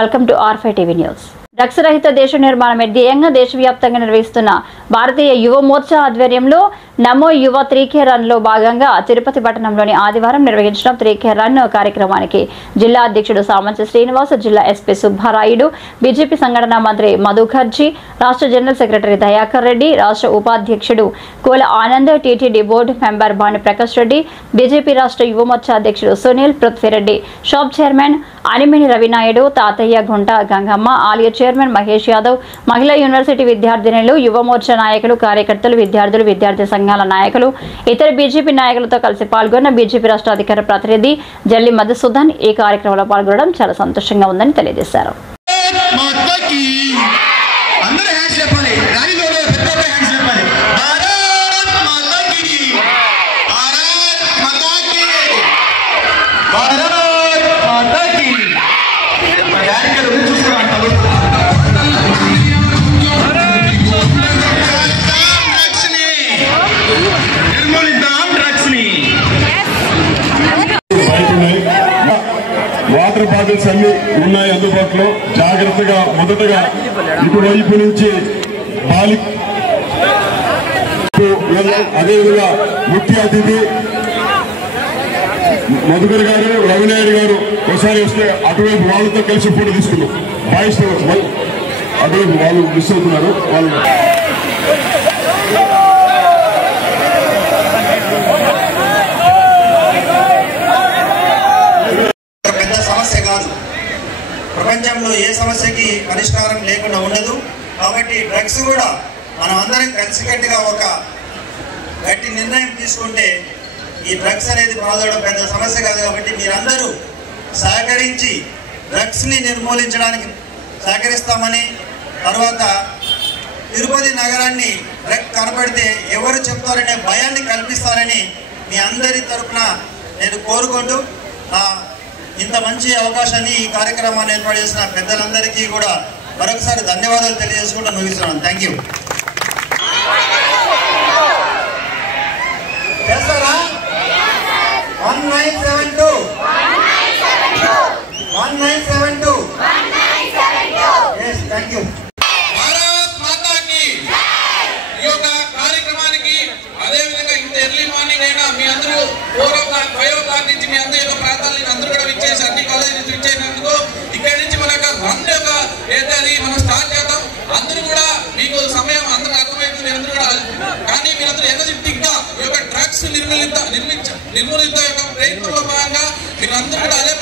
Welcome to R5 TV news. Drugs రహిత దేశ నిర్మాణమే ధ్యేయంగా దేశవ్యాప్తంగా నిర్వహిస్తున్న భారతీయ యువ మోర్చా ఆధ్వర్యంలో నమో యువ 3K రన్ లో భాగంగా తిరుపతి పట్టణంలోని ఆదివారం నిర్వహించిన 3K రన్ కార్యక్రమానికి జిల్లా అధ్యక్షుడు సామంచి శ్రీనివాస్, జిల్లా ఎస్పీ సుబ్బారాయుడు, బీజేపీ సంఘటన మంత్రి మధు ఖర్జీ, రాష్ట్ర జనరల్ సెక్రటరీ దయాకర్ రెడ్డి, రాష్ట్ర ఉపాధ్యక్షుడు Kola Anand, TTD board member Bhanu Prakash Reddy, BJP రాష్ట్ర యువ మోర్చా అధ్యక్షుడు సునీల్ పృథ్వీరెడ్డి, షాప్ చైర్మన్ అనిమిని రవినాయుడు, తాతయ్య గుంట గంగమ్మ, ఆలయ చైర్మన్ మహేష్ యాదవ్, మహిళా యూనివర్సిటీ విద్యార్థినులు, యువ మోర్చా నాయకులు, కార్యకర్తలు, విద్యార్థులు, విద్యార్థి సంఘాల నాయకులు, ఇతర బీజేపీ నాయకులతో కలిసి పాల్గొన్న బీజేపీ రాష్ట్ర అధికార ప్రతినిధి జల్లి మధుసూదన్ ఈ కార్యక్రమంలో పాల్గొనడం చాలా సంతోషంగా ఉందని తెలియజేశారు. వాటర్ బాటిల్స్ అన్ని ఉన్నాయి అందుబాటులో. జాగ్రత్తగా మొదటగా ఇటువైపు నుంచి అదేవిధంగా ముఖ్య అతిథి మధుకర్ గారు, రవినాయుడు గారు ఒకసారి వస్తే అటువైపు వాళ్ళతో కలిసి ఫోటో తీసుకున్నాం. బాయ్స్ అటువైపు వాళ్ళు మిస్ అవుతున్నారు. వాళ్ళు ప్రపంచంలో ఏ సమస్యకి పరిష్కారం లేకుండా ఉండదు. కాబట్టి డ్రగ్స్ కూడా మనం అందరం కలిసికట్టుగా ఒక గట్టి నిర్ణయం తీసుకుంటే ఈ డ్రగ్స్ అనేది ప్రాదవడం పెద్ద సమస్య కాదు. కాబట్టి మీరందరూ సహకరించి డ్రగ్స్ని నిర్మూలించడానికి సహకరిస్తామని, తర్వాత తిరుపతి నగరాన్ని డ్రగ్ కనపడితే ఎవరు చెప్తారనే భయాన్ని కల్పిస్తారని మీ అందరి తరఫున నేను కోరుకుంటూ ఇంత మంచి అవకాశాన్ని ఈ కార్యక్రమాన్ని ఏర్పాటు చేసిన పెద్దలందరికీ కూడా మరొకసారి ధన్యవాదాలు తెలియజేసుకుంటూ ముగిస్తున్నాను. Thank you. చేస్తారా? 1972 1972 yes, thank you. భారత్ మాతా కీ ఈ యొక్క కార్యక్రమానికి అదేవిధంగా ఇంత ఎర్లీ మార్నింగ్ అయినా మీ అందరూ 4 o'clock 5 o'clock నుంచి మీ అందరి యొక్క ప్రాంతాలని అందరూ కూడా విచ్చేసి అన్ని కాలేజీ నుంచి విచ్చేసినందుకు ఇక్కడి నుంచి మన యొక్క రన్ యొక్క ఏదైతే మనం స్టార్ట్ చేద్దాం. అందరూ కూడా మీకు సమయం అందరూ అర్థమవుతుంది. మీరందరూ కూడా కానీ మీరందరూ ఎనర్జెటిక్ గా ఈ యొక్క డ్రగ్స్ నిర్మూలిత యొక్క ప్రయత్నంలో భాగంగా మీరందరూ కూడా అదే